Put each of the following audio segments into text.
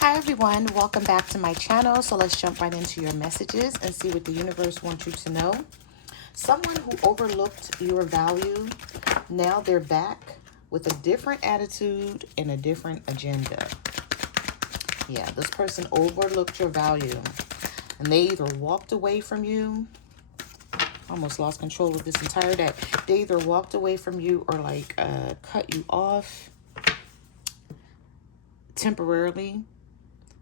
Hi everyone, welcome back to my channel. So let's jump right into your messages and see what the universe wants you to know. Someone who overlooked your value, now they're back with a different attitude and a different agenda. Yeah, this person overlooked your value and they either walked away from you, almost lost control of this entire day. They either walked away from you or cut you off temporarily.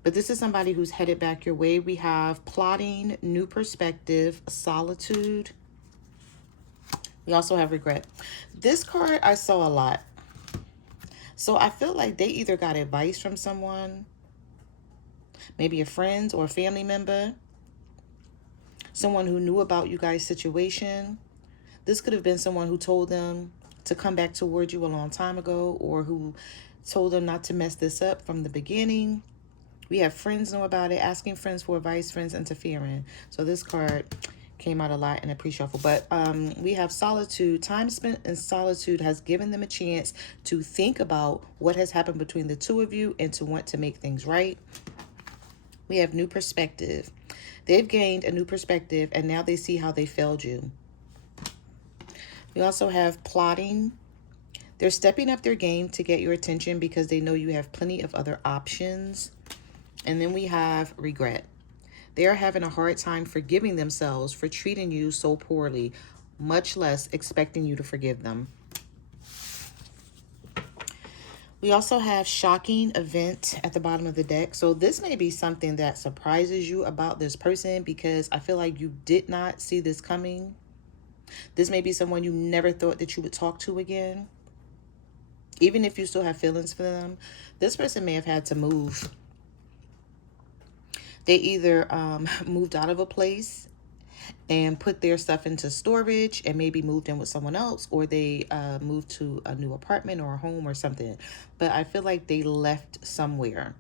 But this is somebody who's headed back your way. We have plotting, new perspective, solitude. We also have regret. This card I saw a lot. So I feel like they either got advice from someone, maybe a friend or a family member, someone who knew about you guys' situation. This could have been someone who told them to come back towards you a long time ago, or who told them not to mess this up from the beginning. We have friends know about it, asking friends for advice, friends interfering. So this card came out a lot in a pre-shuffle. But we have solitude. Time spent in solitude has given them a chance to think about what has happened between the two of you and to want to make things right. We have new perspective. They've gained a new perspective and now they see how they failed you. We also have plotting. They're stepping up their game to get your attention because they know you have plenty of other options. And then we have regret. They are having a hard time forgiving themselves for treating you so poorly, much less expecting you to forgive them. We also have shocking event at the bottom of the deck. So this may be something that surprises you about this person because I feel like you did not see this coming. This may be someone you never thought that you would talk to again. Even if you still have feelings for them, this person may have had to move. They either moved out of a place and put their stuff into storage and maybe moved in with someone else, or they moved to a new apartment or a home or something. But I feel like they left somewhere.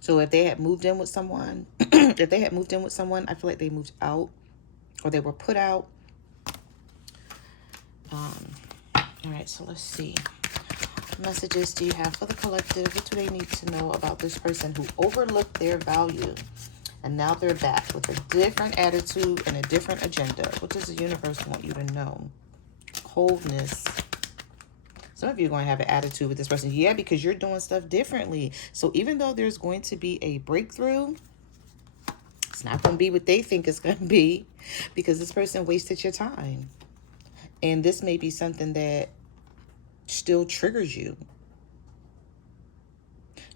So if they had moved in with someone, I feel like they moved out or they were put out. All right, so let's see. What messages do you have for the collective? What do they need to know about this person who overlooked their value? And now they're back with a different attitude and a different agenda. What does the universe want you to know? Coldness. Some of you are going to have an attitude with this person. Yeah, because you're doing stuff differently. So even though there's going to be a breakthrough, it's not going to be what they think it's going to be because this person wasted your time. And this may be something that still triggers you.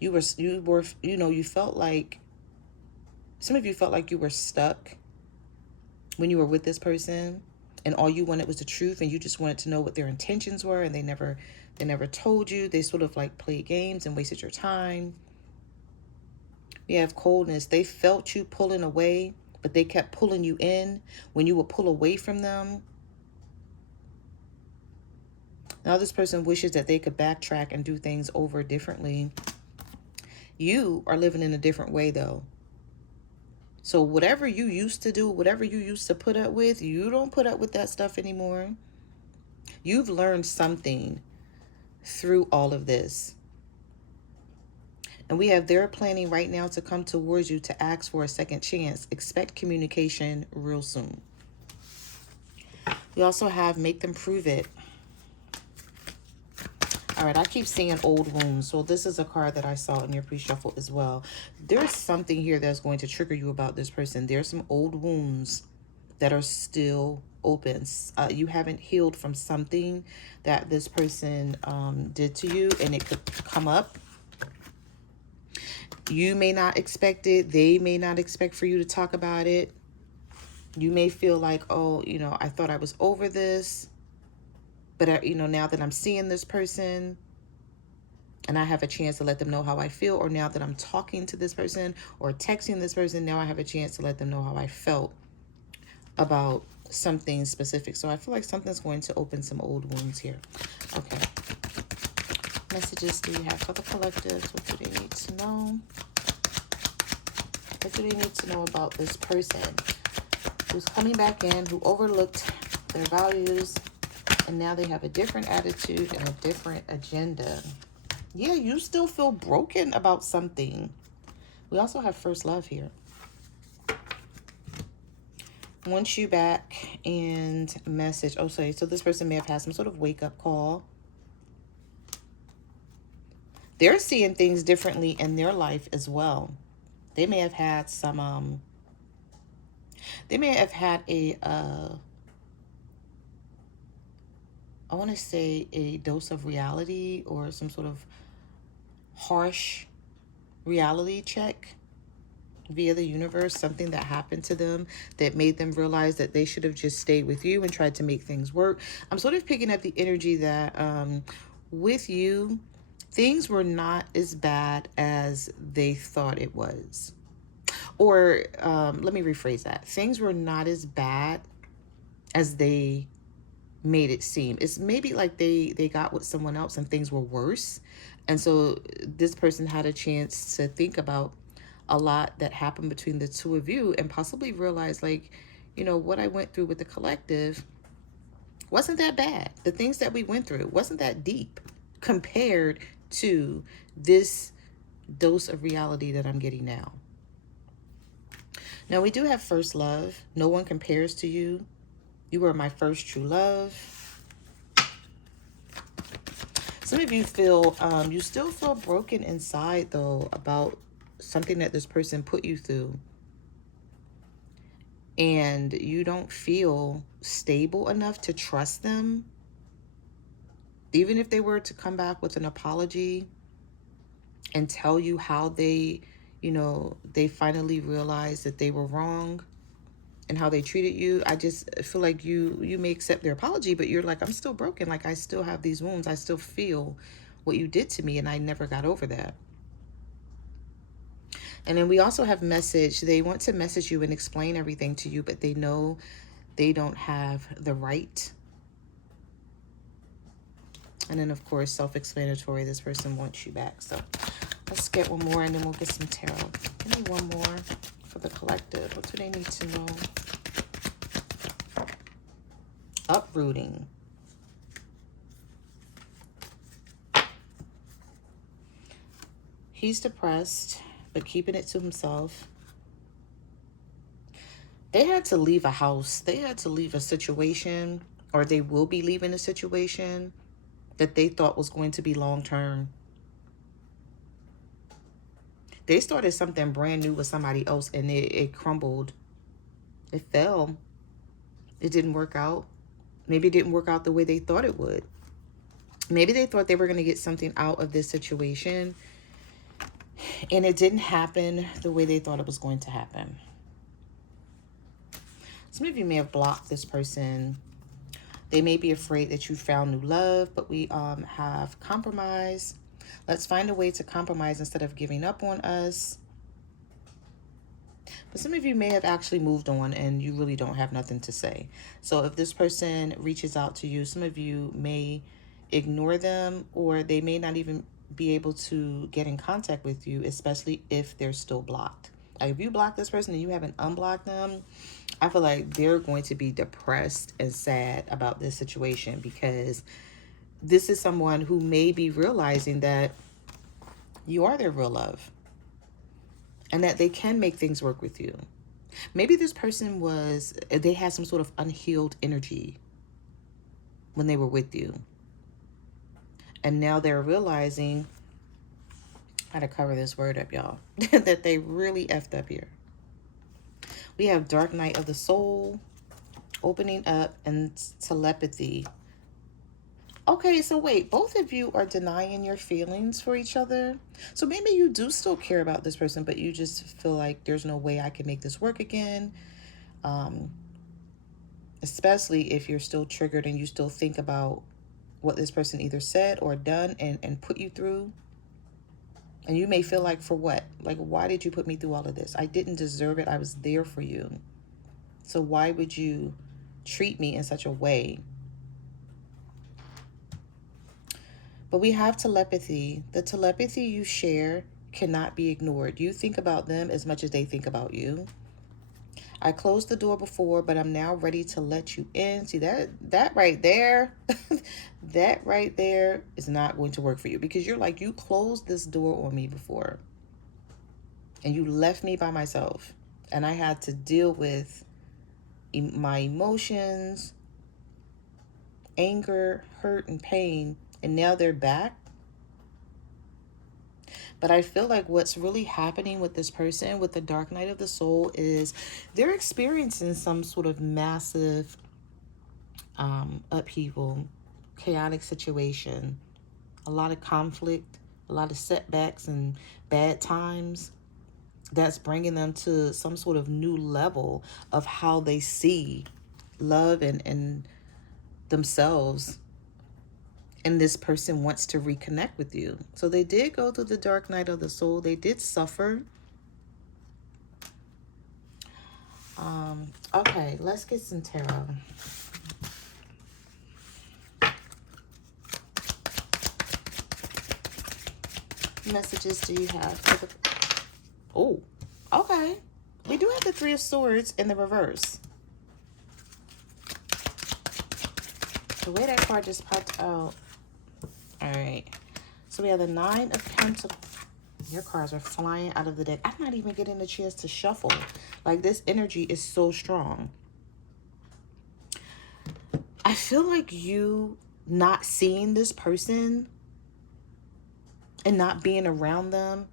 You felt like, some of you felt like you were stuck when you were with this person and all you wanted was the truth and you just wanted to know what their intentions were, and they never told you. They sort of like played games and wasted your time. We have coldness. They felt you pulling away, but they kept pulling you in when you would pull away from them. Now this person wishes that they could backtrack and do things over differently. You are living in a different way though. So whatever you used to do, whatever you used to put up with, you don't put up with that stuff anymore. You've learned something through all of this. And we have they're planning right now to come towards you to ask for a second chance. Expect communication real soon. We also have make them prove it. All right, I keep seeing old wounds. So this is a card that I saw in your pre-shuffle as well. There's something here that's going to trigger you about this person. There's some old wounds that are still open. You haven't healed from something that this person did to you, and it could come up. You may not expect it. They may not expect for you to talk about it. You may feel like, oh, I thought I was over this. But, now that I'm seeing this person and I have a chance to let them know how I feel, or now that I'm talking to this person or texting this person, now I have a chance to let them know how I felt about something specific. So I feel like something's going to open some old wounds here. Okay. Messages do you have for the collectives? What do they need to know? What do they need to know about this person who's coming back in, who overlooked their values, and now they have a different attitude and a different agenda? Yeah, you still feel broken about something. We also have first love here. Wants you back and message. Oh, sorry. So this person may have had some sort of wake-up call. They're seeing things differently in their life as well. They may have had some, they may have had I want to say a dose of reality or some sort of harsh reality check via the universe, something that happened to them that made them realize that they should have just stayed with you and tried to make things work. I'm sort of picking up the energy that with you, things were not as bad as they thought it was. Or let me rephrase that. Things were not as bad as they made it seem. It's maybe like they got with someone else and things were worse. And so this person had a chance to think about a lot that happened between the two of you and possibly realize, like, you know, what I went through with the collective wasn't that bad. The things that we went through wasn't that deep compared to this dose of reality that I'm getting now. Now, we do have first love. No one compares to you. You were my first true love. Some of you feel, you still feel broken inside, though, about something that this person put you through. And you don't feel stable enough to trust them. Even if they were to come back with an apology and tell you how they, you know, they finally realized that they were wrong and how they treated you, I just feel like you may accept their apology, but you're like, I'm still broken. Like, I still have these wounds. I still feel what you did to me, and I never got over that. And then we also have message. They want to message you and explain everything to you, but they know they don't have the right. And then, of course, self-explanatory. This person wants you back. So let's get one more, and then we'll get some tarot. Give me one more for the collective. What do they need to know? Uprooting. He's depressed, but keeping it to himself. They had to leave a house. They had to leave a situation, or they will be leaving a situation that they thought was going to be long-term. They started something brand new with somebody else, and it crumbled. It fell. It didn't work out. Maybe it didn't work out the way they thought it would. Maybe they thought they were going to get something out of this situation, and it didn't happen the way they thought it was going to happen. Some of you may have blocked this person. They may be afraid that you found new love, but we have compromise. Let's find a way to compromise instead of giving up on us. But some of you may have actually moved on and you really don't have nothing to say. So if this person reaches out to you, some of you may ignore them, or they may not even be able to get in contact with you, especially if they're still blocked. Like, if you block this person and you haven't unblocked them, I feel like they're going to be depressed and sad about this situation, because this is someone who may be realizing that you are their real love and that they can make things work with you. Maybe this person they had some sort of unhealed energy when they were with you. And now they're realizing, how to cover this word up, y'all, that they really effed up here. We have Dark Night of the Soul, opening up, and telepathy. Okay, so wait, both of you are denying your feelings for each other. So maybe you do still care about this person, but you just feel like there's no way I can make this work again. Especially if you're still triggered and you still think about what this person either said or done and put you through. And you may feel like, for what? Like, why did you put me through all of this? I didn't deserve it. I was there for you. So why would you treat me in such a way? But we have telepathy. The telepathy you share cannot be ignored. You think about them as much as they think about you. I closed the door before, but I'm now ready to let you in. See, that right there, that right there is not going to work for you, because you're like, you closed this door on me before. and you left me by myself, and I had to deal with my emotions, anger, hurt, and pain, and now they're back. But I feel like what's really happening with this person with the dark night of the soul is they're experiencing some sort of massive upheaval, chaotic situation, a lot of conflict, a lot of setbacks and bad times that's bringing them to some sort of new level of how they see love and themselves. And this person wants to reconnect with you. So they did go through the dark night of the soul. They did suffer. Okay, let's get some tarot. Messages do you have for the... Oh, okay. We do have the Three of Swords in the reverse. The way that card just popped out. All right. So we have the Nine of Pentacles. Your cards are flying out of the deck. I'm not even getting a chance to shuffle. Like, this energy is so strong. I feel like you not seeing this person and not being around them,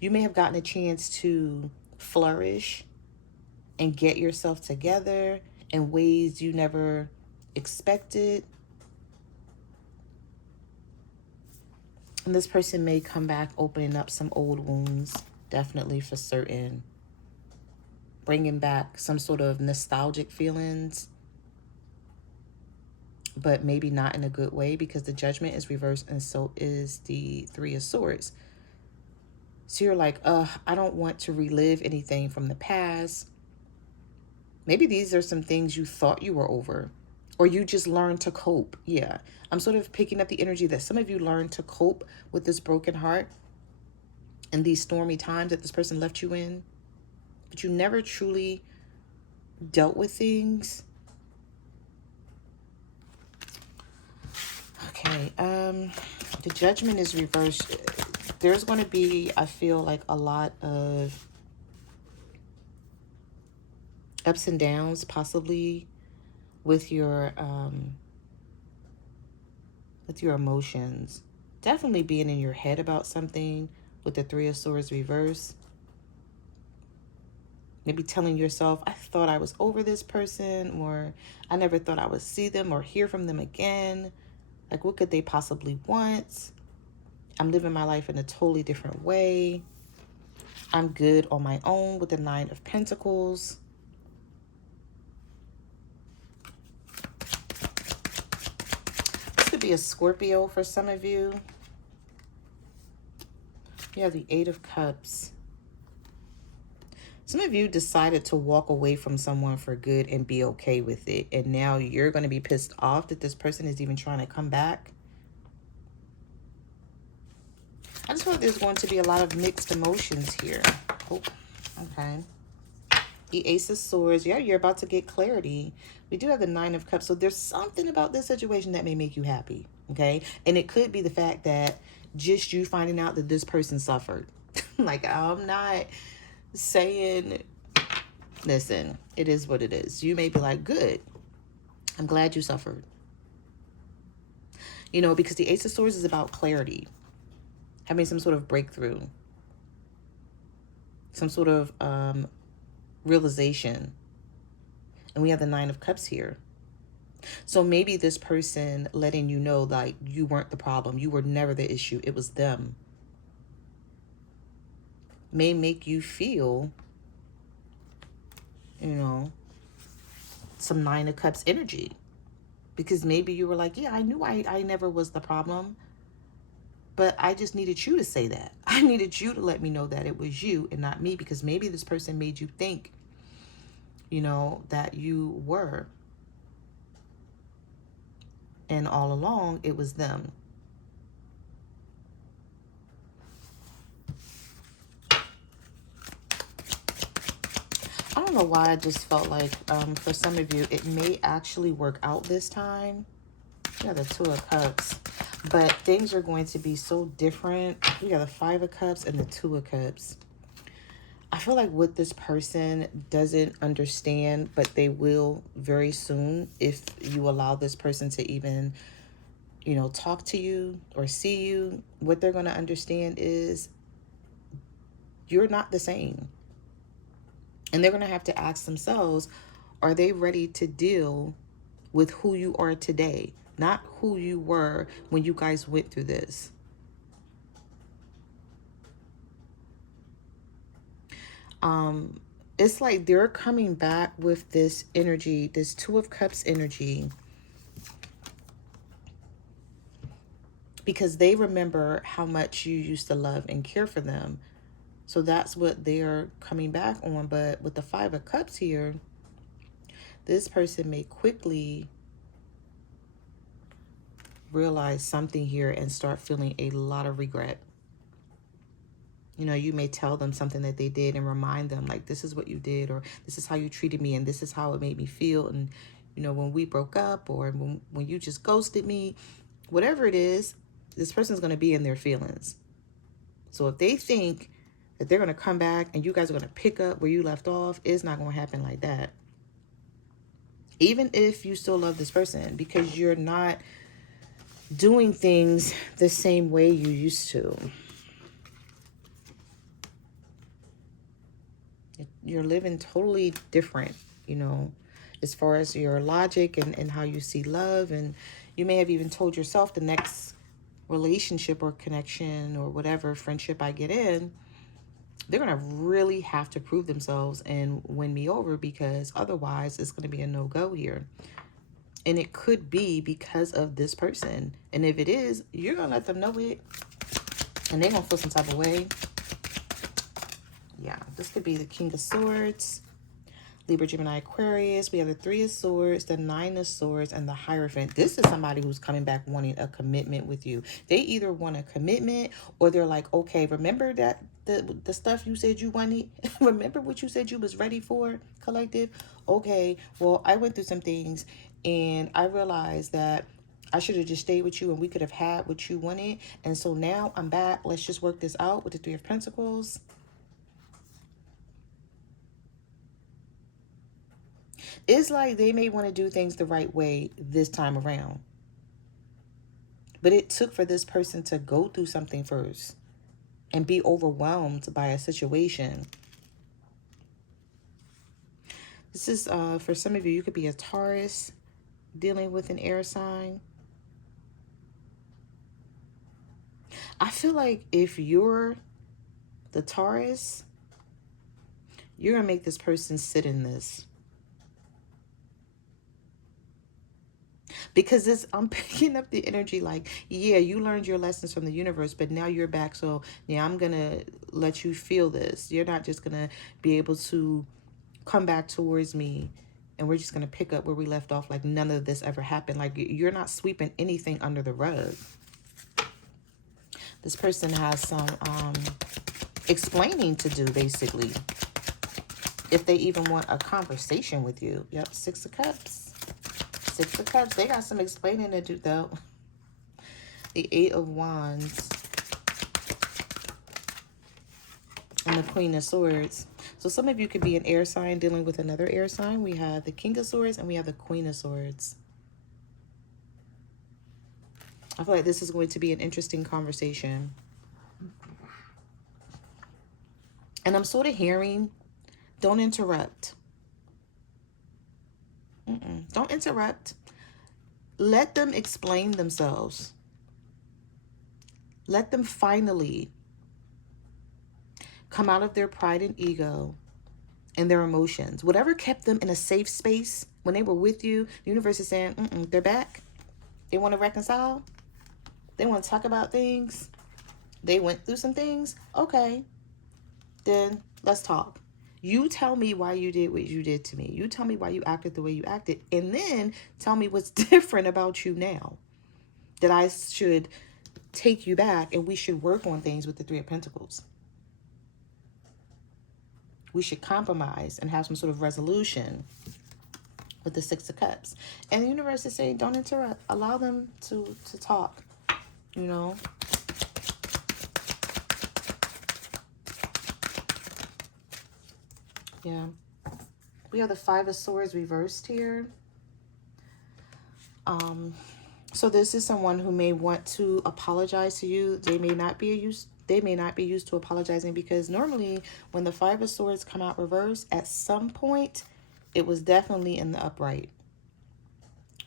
you may have gotten a chance to flourish and get yourself together in ways you never expected. And this person may come back opening up some old wounds, definitely for certain. Bringing back some sort of nostalgic feelings, but maybe not in a good way, because the Judgment is reversed and so is the Three of Swords. So you're like, I don't want to relive anything from the past. Maybe these are some things you thought you were over, or you just learned to cope. Yeah, I'm sort of picking up the energy that some of you learned to cope with this broken heart and these stormy times that this person left you in, but you never truly dealt with things. Okay, the Judgment is reversed. There's going to be, I feel like, a lot of ups and downs, possibly with your emotions. Definitely being in your head about something with the Three of Swords reverse. Maybe telling yourself, I thought I was over this person, or I never thought I would see them or hear from them again. Like, what could they possibly want? I'm living my life in a totally different way. I'm good on my own with the Nine of Pentacles. This could be a Scorpio for some of you. You have the Eight of Cups. Some of you decided to walk away from someone for good and be okay with it. And now you're going to be pissed off that this person is even trying to come back. I just feel like there's going to be a lot of mixed emotions here. Oh, okay. The Ace of Swords. Yeah, you're about to get clarity. We do have the Nine of Cups. So there's something about this situation that may make you happy. Okay. And it could be the fact that just you finding out that this person suffered. Like, I'm not saying, listen, it is what it is. You may be like, good, I'm glad you suffered. You know, because the Ace of Swords is about clarity. Having some sort of breakthrough. Some sort of realization. And we have the Nine of Cups here. So maybe this person letting you know, like, you weren't the problem. You were never the issue. It was them. May make you feel, you know, some Nine of Cups energy. Because maybe you were like, yeah, I knew I never was the problem. But I just needed you to say that. I needed you to let me know that it was you and not me. Because maybe this person made you think, you know, that you were. And all along, it was them. I don't know why I just felt like for some of you, it may actually work out this time. Yeah, the Two of Cups. But things are going to be so different. We got the Five of Cups and the Two of Cups. I feel like what this person doesn't understand, but they will very soon if you allow this person to even, you know, talk to you or see you. What they're going to understand is you're not the same. And they're going to have to ask themselves, are they ready to deal with who you are today, not who you were when you guys went through this? It's like they're coming back with this energy, this Two of Cups energy, because they remember how much you used to love and care for them. So that's what they're coming back on. But with the Five of Cups here, this person may quickly realize something here and start feeling a lot of regret. You know, you may tell them something that they did and remind them, like, this is what you did, or this is how you treated me, and this is how it made me feel. And, you know, when we broke up, or when you just ghosted me, whatever it is, this person's going to be in their feelings. So if they think that they're going to come back and you guys are going to pick up where you left off, it's not going to happen like that. Even if you still love this person, because you're not doing things the same way you used to. You're living totally different, you know, as far as your logic and how you see love. And you may have even told yourself the next relationship or connection or whatever friendship I get in, they're going to really have to prove themselves and win me over, because otherwise it's going to be a no-go here. And it could be because of this person. And if it is, you're going to let them know it. And they're going to feel some type of way. Yeah, this could be the King of Swords, Libra, Gemini, Aquarius. We have the Three of Swords, the Nine of Swords, and the Hierophant. This is somebody who's coming back wanting a commitment with you. They either want a commitment, or they're like, okay, remember that the stuff you said you wanted? Remember what you said you was ready for, collective? Okay, well, I went through some things, and I realized that I should have just stayed with you, and we could have had what you wanted. And so now I'm back. Let's just work this out with the Three of Pentacles. It's like they may want to do things the right way this time around. But it took for this person to go through something first and be overwhelmed by a situation. This is, for some of you, you could be a Taurus dealing with an air sign. I feel like if you're the Taurus, you're going to make this person sit in this. Because this, I'm picking up the energy like, yeah, you learned your lessons from the universe, but now you're back. So yeah, I'm going to let you feel this. You're not just going to be able to come back towards me and we're just going to pick up where we left off like none of this ever happened. Like, you're not sweeping anything under the rug. This person has some explaining to do, basically, if they even want a conversation with you. Yep, Six of Cups. Six of Cups. They got some explaining to do, though. The Eight of Wands. And the Queen of Swords. So some of you could be an air sign dealing with another air sign. We have the King of Swords and we have the Queen of Swords. I feel like this is going to be an interesting conversation. And I'm sort of hearing, don't interrupt. Don't interrupt. Let them explain themselves. Let them finally come out of their pride and ego and their emotions. Whatever kept them in a safe space when they were with you, the universe is saying, they're back. They want to reconcile. They want to talk about things. They went through some things. Okay, then let's talk. You tell me why you did what you did to me. You tell me why you acted the way you acted. And then tell me what's different about you now, that I should take you back and we should work on things with the Three of Pentacles. We should compromise and have some sort of resolution with the Six of Cups. And the universe is saying, don't interrupt. Allow them to talk, you know. Yeah. We have the Five of Swords reversed here. So this is someone who may want to apologize to you. They may not be used to apologizing, because normally when the Five of Swords come out reversed, at some point it was definitely in the upright,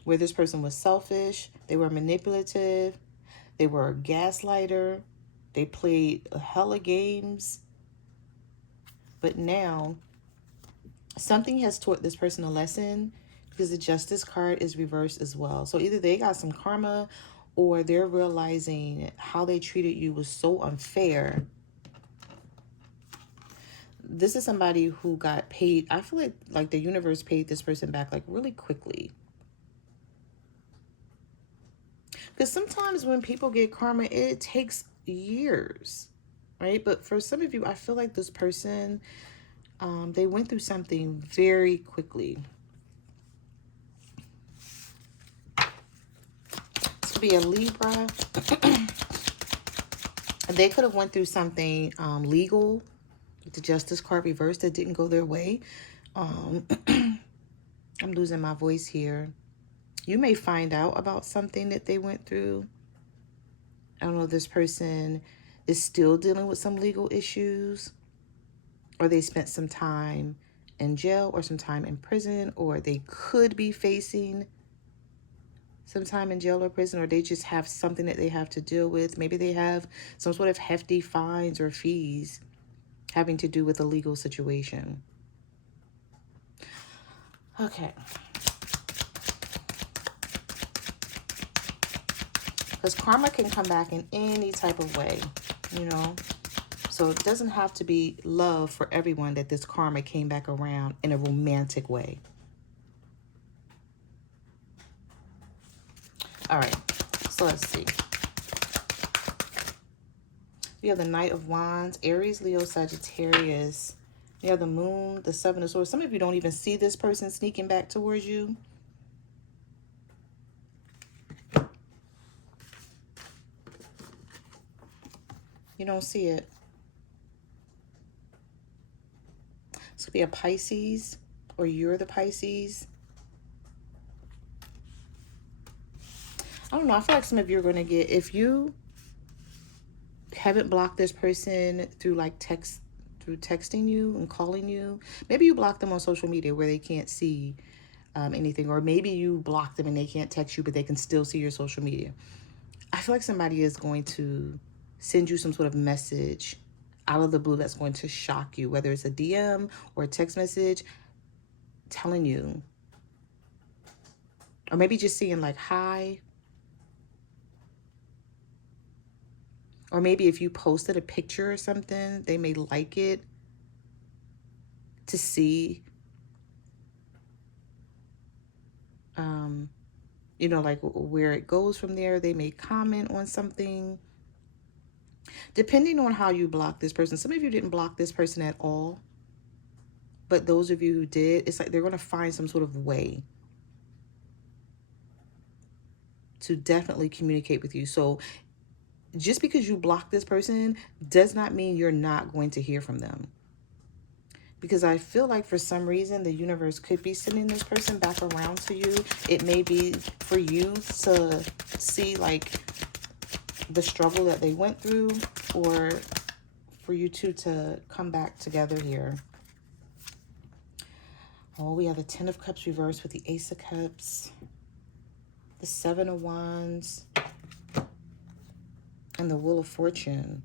where this person was selfish, they were manipulative, they were a gaslighter, they played a hella games. But now something has taught this person a lesson, because the Justice card is reversed as well. So either they got some karma, or they're realizing how they treated you was so unfair. This is somebody who got paid. I feel like the universe paid this person back like really quickly. Because sometimes when people get karma, it takes years, right? But for some of you, I feel like this person, they went through something very quickly. This could be a Libra. They could have went through something legal, with the Justice card reversed, that didn't go their way. I'm losing my voice here. You may find out about something that they went through. I don't know if this person is still dealing with some legal issues, or they spent some time in jail or some time in prison, or they could be facing some time in jail or prison, or they just have something that they have to deal with. Maybe they have some sort of hefty fines or fees having to do with a legal situation. Okay. Because karma can come back in any type of way, you know. So it doesn't have to be love for everyone that this karma came back around in a romantic way. All right. So let's see. We have the Knight of Wands, Aries, Leo, Sagittarius. You have the Moon, the Seven of Swords. Some of you don't even see this person sneaking back towards you. You don't see it. This could be a Pisces, or you're the Pisces. I don't know. I feel like some of you are going to get, if you haven't blocked this person through like through texting you and calling you, maybe you block them on social media where they can't see anything, or maybe you block them and they can't text you, but they can still see your social media. I feel like somebody is going to send you some sort of message out of the blue that's going to shock you, whether it's a DM or a text message telling you, or maybe just seeing like hi, or maybe if you posted a picture or something, they may like it to see, you know, like where it goes from there. They may comment on something. Depending on how you block this person. Some of you didn't block this person at all. But those of you who did, it's like they're going to find some sort of way to definitely communicate with you. So just because you block this person does not mean you're not going to hear from them. Because I feel like for some reason the universe could be sending this person back around to you. It may be for you to see like the struggle that they went through, or for you two to come back together here. Oh, we have the Ten of Cups reversed with the Ace of Cups, the Seven of Wands, and the Wheel of Fortune.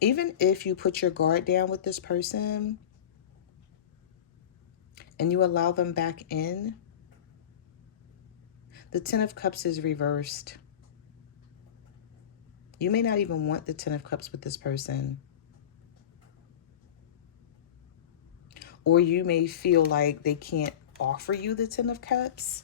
Even if you put your guard down with this person and you allow them back in, the Ten of Cups is reversed. You may not even want the Ten of Cups with this person. Or you may feel like they can't offer you the Ten of Cups.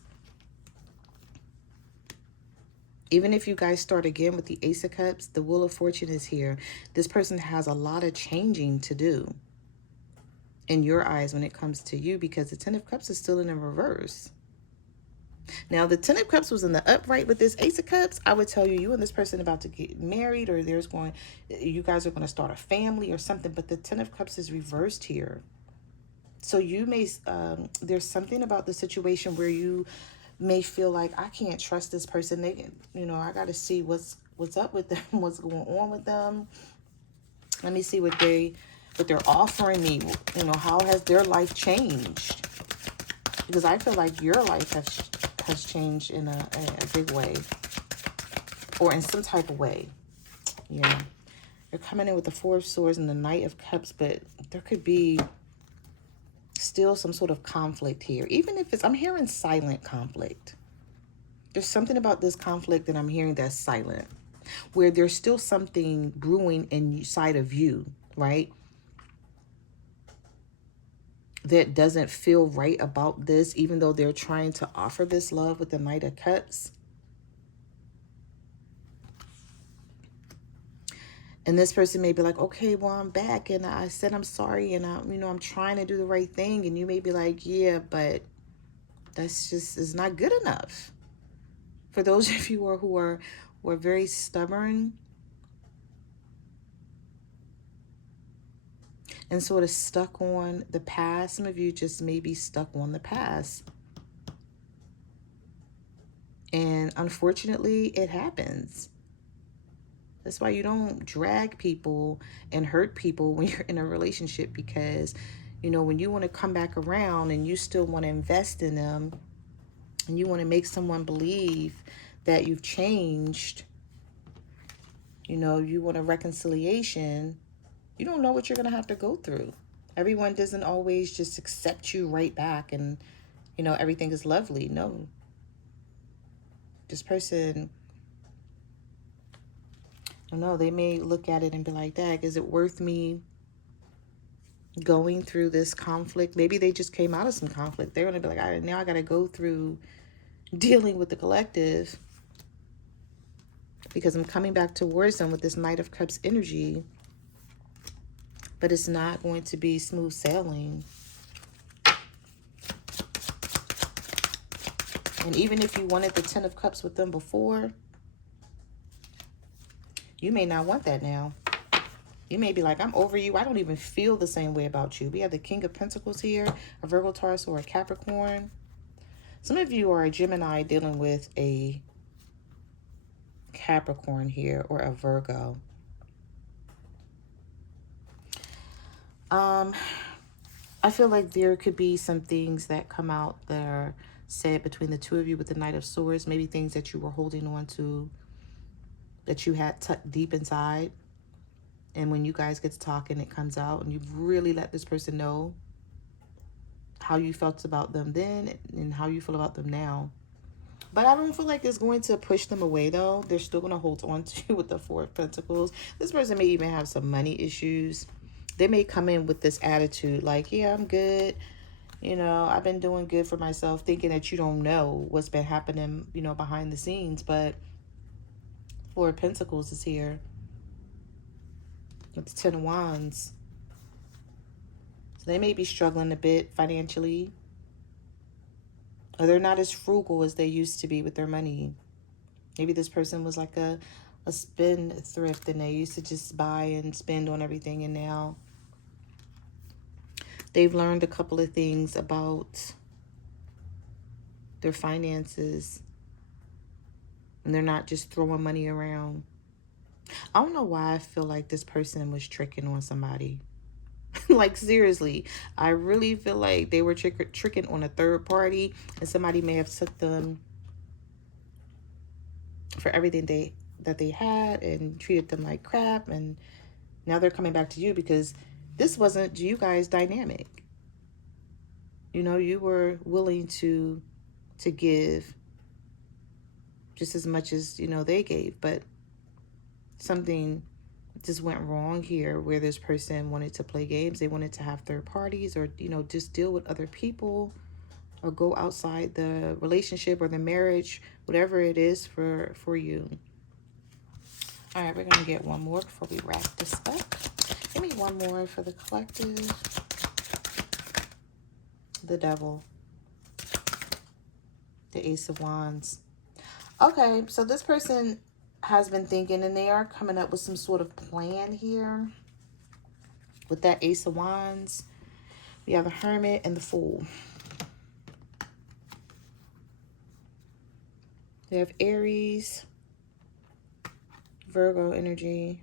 Even if you guys start again with the Ace of Cups, the Wheel of Fortune is here. This person has a lot of changing to do in your eyes when it comes to you, because the Ten of Cups is still in a reverse. Now, the Ten of Cups was in the upright with this Ace of Cups. I would tell you, you and this person about to get married, or you guys are going to start a family or something. But the Ten of Cups is reversed here. So you may, there's something about the situation where you may feel like, I can't trust this person. I got to see what's up with them, what's going on with them. Let me see what they're offering me. How has their life changed? Because I feel like your life has changed in a big way, or in some type of way. Yeah. You're coming in with the Four of Swords and the Knight of Cups, but there could be still some sort of conflict here. Even if I'm hearing silent conflict. There's something about this conflict that I'm hearing that's silent, where there's still something brewing inside of you, right? That doesn't feel right about this, even though they're trying to offer this love with the Knight of Cups. And this person may be like, okay, well, I'm back and I said I'm sorry and I'm trying to do the right thing. And you may be like, yeah, but that's just is not good enough. For those of you who are very stubborn and sort of stuck on the past, some of you just may be stuck on the past. And unfortunately, it happens. That's why you don't drag people and hurt people when you're in a relationship, because, when you want to come back around and you still want to invest in them and you want to make someone believe that you've changed, you want a reconciliation, you don't know what you're going to have to go through. Everyone doesn't always just accept you right back and, everything is lovely. No. This person, I don't know, they may look at it and be like, Dag, is it worth me going through this conflict? Maybe they just came out of some conflict. They're going to be like, now I got to go through dealing with the collective, because I'm coming back towards them with this Knight of Cups energy, but it's not going to be smooth sailing. And even if you wanted the Ten of Cups with them before, you may not want that now. You may be like, I'm over you. I don't even feel the same way about you. We have the King of Pentacles here, a Virgo, Taurus, or a Capricorn. Some of you are a Gemini dealing with a Capricorn here, or a Virgo. I feel like there could be some things that come out that are said between the two of you with the Knight of Swords. Maybe things that you were holding on to, that you had tucked deep inside. And when you guys get to talking, it comes out, and you've really let this person know how you felt about them then and how you feel about them now. But I don't feel like it's going to push them away, though. They're still going to hold on to you with the Four of Pentacles. This person may even have some money issues. They may come in with this attitude like, yeah, I'm good. I've been doing good for myself, thinking that you don't know what's been happening, behind the scenes. But Four of Pentacles is here with the Ten of Wands. So they may be struggling a bit financially, or they're not as frugal as they used to be with their money. Maybe this person was like a spendthrift, and they used to just buy and spend on everything, and now they've learned a couple of things about their finances, and they're not just throwing money around. I don't know why I feel like this person was tricking on somebody. Like, seriously, I really feel like they were tricking on a third party, and somebody may have took them for everything that they had and treated them like crap, and now they're coming back to you because this wasn't you guys' dynamic. You were willing to give just as much as they gave, but something just went wrong here, where this person wanted to play games. They wanted to have third parties, or just deal with other people, or go outside the relationship or the marriage, whatever it is for you. All right, we're gonna get one more before we wrap this up. Give me one more for the collective. The Devil. The Ace of Wands. Okay, so this person has been thinking, and they are coming up with some sort of plan here. With that Ace of Wands, we have the Hermit and the Fool. They have Aries, Virgo energy,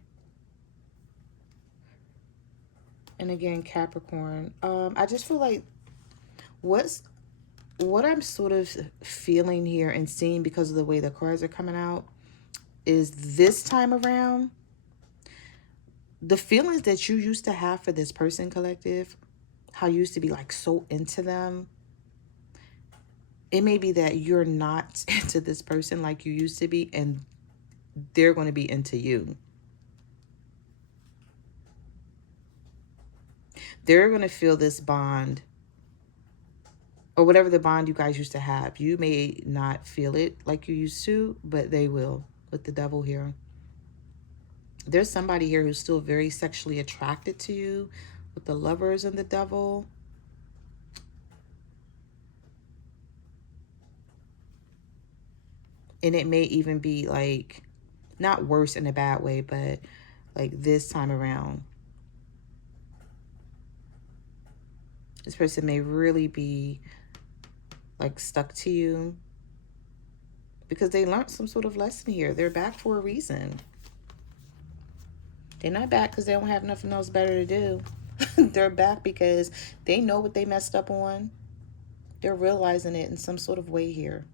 and again Capricorn. I just feel like what I'm sort of feeling here and seeing, because of the way the cards are coming out, is this time around, the feelings that you used to have for this person, collective, how you used to be like so into them, it may be that you're not into this person like you used to be, and they're going to be into you. They're going to feel this bond, or whatever the bond you guys used to have. You may not feel it like you used to, but they will, with the Devil here. There's somebody here who's still very sexually attracted to you, with the Lovers and the Devil. And it may even be like, not worse in a bad way, but like this time around, this person may really be like stuck to you because they learned some sort of lesson here. They're back for a reason. They're not back because they don't have nothing else better to do. They're back because they know what they messed up on. They're realizing it in some sort of way here.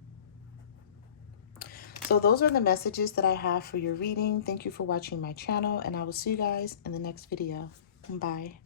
So those are the messages that I have for your reading. Thank you for watching my channel, and I will see you guys in the next video. Bye.